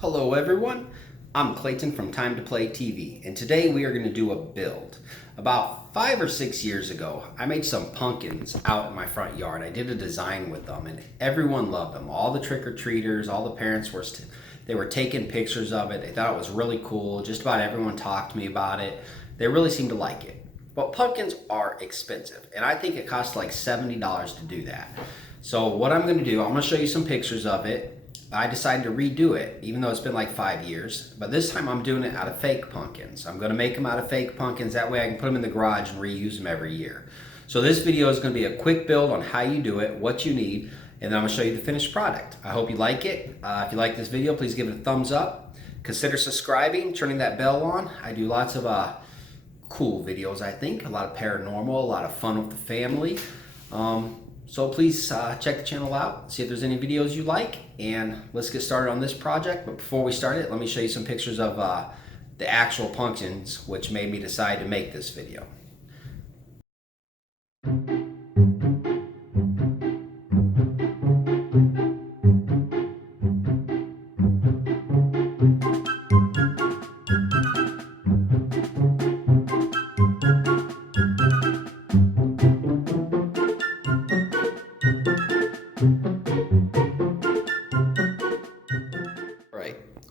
Hello everyone, I'm Clayton from Time to Play TV, and today we are going to do a build. About 5 or 6 years ago, I made some pumpkins out in my front yard. I did a design with them and everyone loved them. All the trick-or-treaters, all the parents they were taking pictures of it. They thought it was really cool. Just about everyone talked to me about it. They really seemed to like it. But pumpkins are expensive, and I think it costs like $70 to do that. So what I'm going to do, I'm going to show you some pictures of it. I decided to redo it, even though it's been like 5 years. But this time I'm doing it out of fake pumpkins. I'm going to make them out of fake pumpkins. That way I can put them in the garage and reuse them every year. So this video is going to be a quick build on how you do it, what you need, and then I'm going to show you the finished product. I hope you like it. If you like this video, please give it a thumbs up. Consider subscribing, turning that bell on. I do lots of cool videos, I think. A lot of paranormal, a lot of fun with the family. So please check the channel out, see if there's any videos you like, and let's get started on this project. But before we start it, let me show you some pictures of the actual pumpkins, which made me decide to make this video.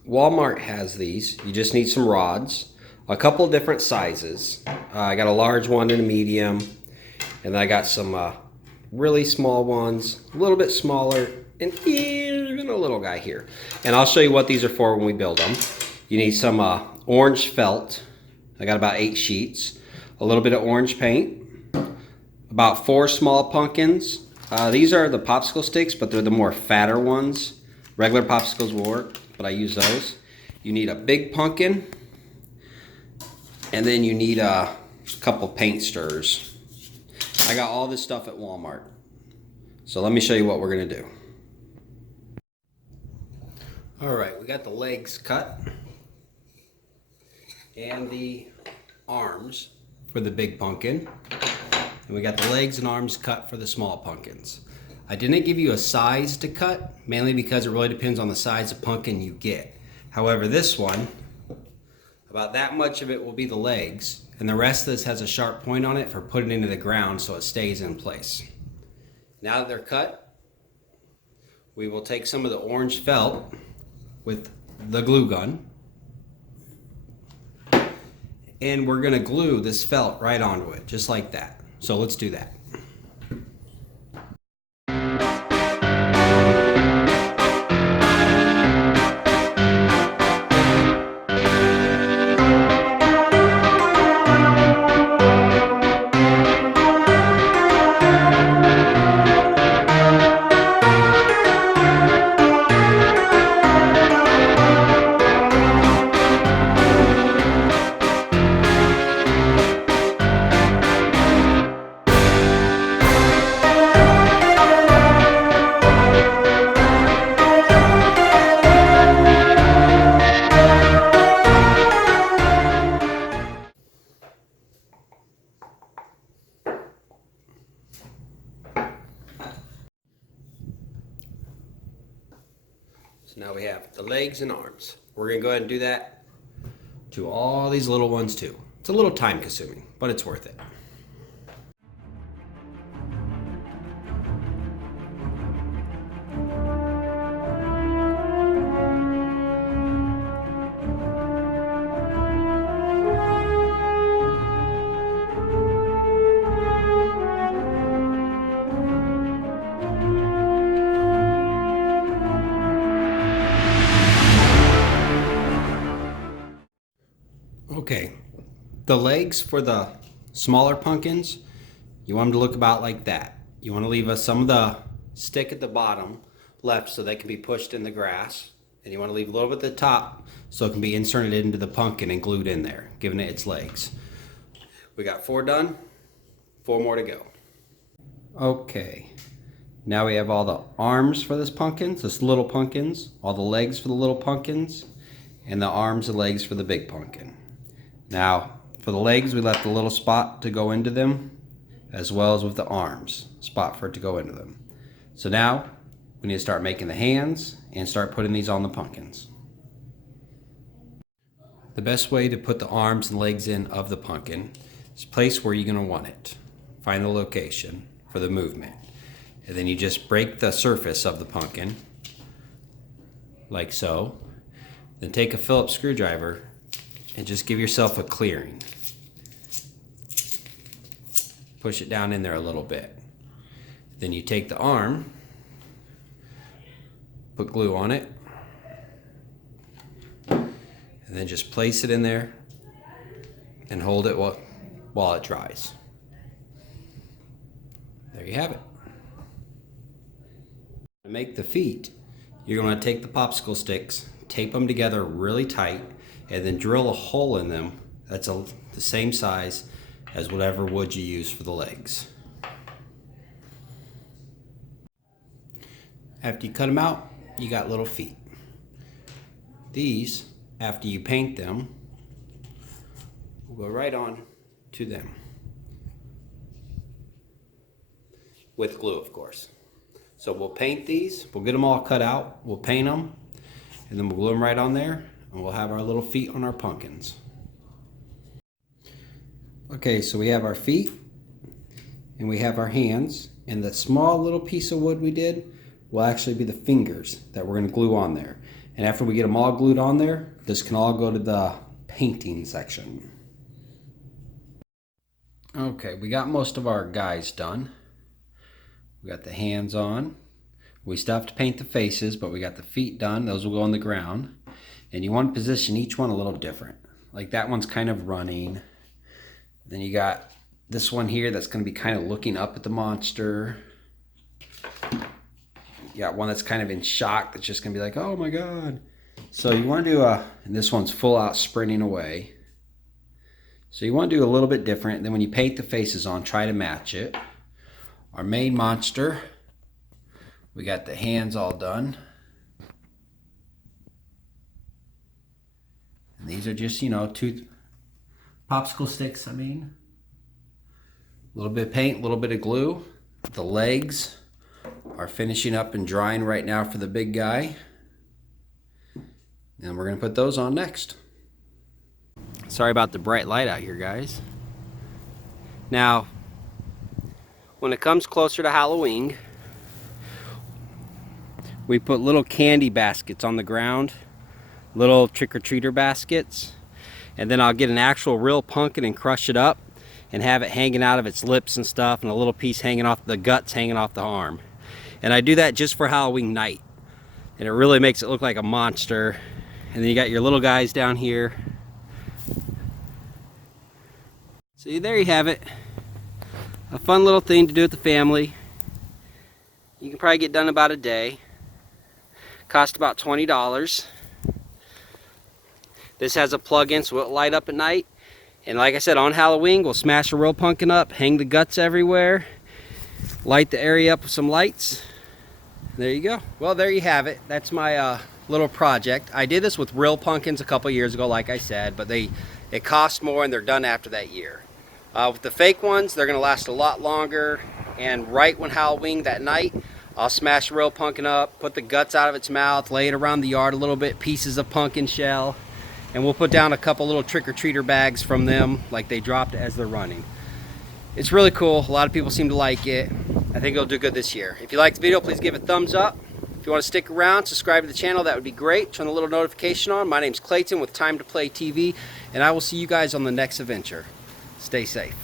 Walmart has these. You just need some rods, a couple of different sizes. I got a large one and a medium, and then I got some really small ones, a little bit smaller, and even a little guy here. And I'll show you what these are for when we build them. You need some orange felt. I got about 8 sheets, a little bit of orange paint, about 4 small pumpkins. These are the popsicle sticks, but they're the more fatter ones. Regular popsicles will work, but I use those. You need a big pumpkin, and then you need a couple paint stirrers. I got all this stuff at Walmart. So let me show you what we're gonna do. All right, we got the legs cut and the arms for the big pumpkin. And we got the legs and arms cut for the small pumpkins. I didn't give you a size to cut, mainly because it really depends on the size of pumpkin you get. However, this one, about that much of it will be the legs, and the rest of this has a sharp point on it for putting it into the ground so it stays in place. Now that they're cut, we will take some of the orange felt with the glue gun, and we're gonna glue this felt right onto it, just like that. So let's do that. So now we have the legs and arms. We're gonna go ahead and do that to all these little ones too. It's a little time consuming, but it's worth it. Okay, the legs for the smaller pumpkins, you want them to look about like that. You want to leave some of the stick at the bottom left so they can be pushed in the grass. And you want to leave a little bit at the top so it can be inserted into the pumpkin and glued in there, giving it its legs. We got 4 done, 4 more to go. Okay, now we have all the arms for this pumpkins, this little pumpkins, all the legs for the little pumpkins, and the arms and legs for the big pumpkin. Now, for the legs, we left a little spot to go into them, as well as with the arms, spot for it to go into them. So now, we need to start making the hands and start putting these on the pumpkins. The best way to put the arms and legs in of the pumpkin is place where you're going to want it. Find the location for the movement. And then you just break the surface of the pumpkin, like so. Then take a Phillips screwdriver and just give yourself a clearing. Push it down in there a little bit. Then you take the arm, put glue on it, and then just place it in there and hold it while it dries. There you have it. To make the feet, you're going to take the popsicle sticks, tape them together really tight, and then drill a hole in them that's the same size as whatever wood you use for the legs. After you cut them out, you got little feet. These, after you paint them, will go right on to them. With glue, of course. So we'll paint these, we'll get them all cut out, we'll paint them, and then we'll glue them right on there, and we'll have our little feet on our pumpkins. Okay, so we have our feet, and we have our hands, and the small little piece of wood we did will actually be the fingers that we're going to glue on there. And after we get them all glued on there, this can all go to the painting section. Okay, we got most of our guys done. We got the hands on. We still have to paint the faces, but we got the feet done. Those will go on the ground. And you want to position each one a little different. Like that one's kind of running. Then you got this one here that's going to be kind of looking up at the monster. You got one that's kind of in shock that's just going to be like, oh my God. So you want to do and this one's full out sprinting away. So you want to do a little bit different. Then when you paint the faces on, try to match it. Our main monster, we got the hands all done. And these are just, you know, 2 popsicle sticks, A little bit of paint, a little bit of glue. The legs are finishing up and drying right now for the big guy. And we're going to put those on next. Sorry about the bright light out here, guys. Now, when it comes closer to Halloween, we put little candy baskets on the ground, little trick-or-treater baskets, and then I'll get an actual real pumpkin and crush it up and have it hanging out of its lips and stuff, and a little piece hanging off the guts, hanging off the arm. And I do that just for Halloween night, and it really makes it look like a monster. And then you got your little guys down here. So there you have it. A fun little thing to do with the family. You can probably get done in about a day. Cost about $20. This has a plug-in so it'll light up at night. And like I said, on Halloween, we'll smash a real pumpkin up, hang the guts everywhere, light the area up with some lights. There you go. Well, there you have it. That's my little project. I did this with real pumpkins a couple years ago, like I said, but it cost more and they're done after that year. With the fake ones, they're going to last a lot longer, and right when Halloween that night, I'll smash a real pumpkin up, put the guts out of its mouth, lay it around the yard a little bit, pieces of pumpkin shell, and we'll put down a couple little trick-or-treater bags from them like they dropped as they're running. It's really cool. A lot of people seem to like it. I think it'll do good this year. If you liked the video, please give it a thumbs up. If you want to stick around, subscribe to the channel, that would be great. Turn the little notification on. My name's Clayton with Time to Play TV, and I will see you guys on the next adventure. Stay safe.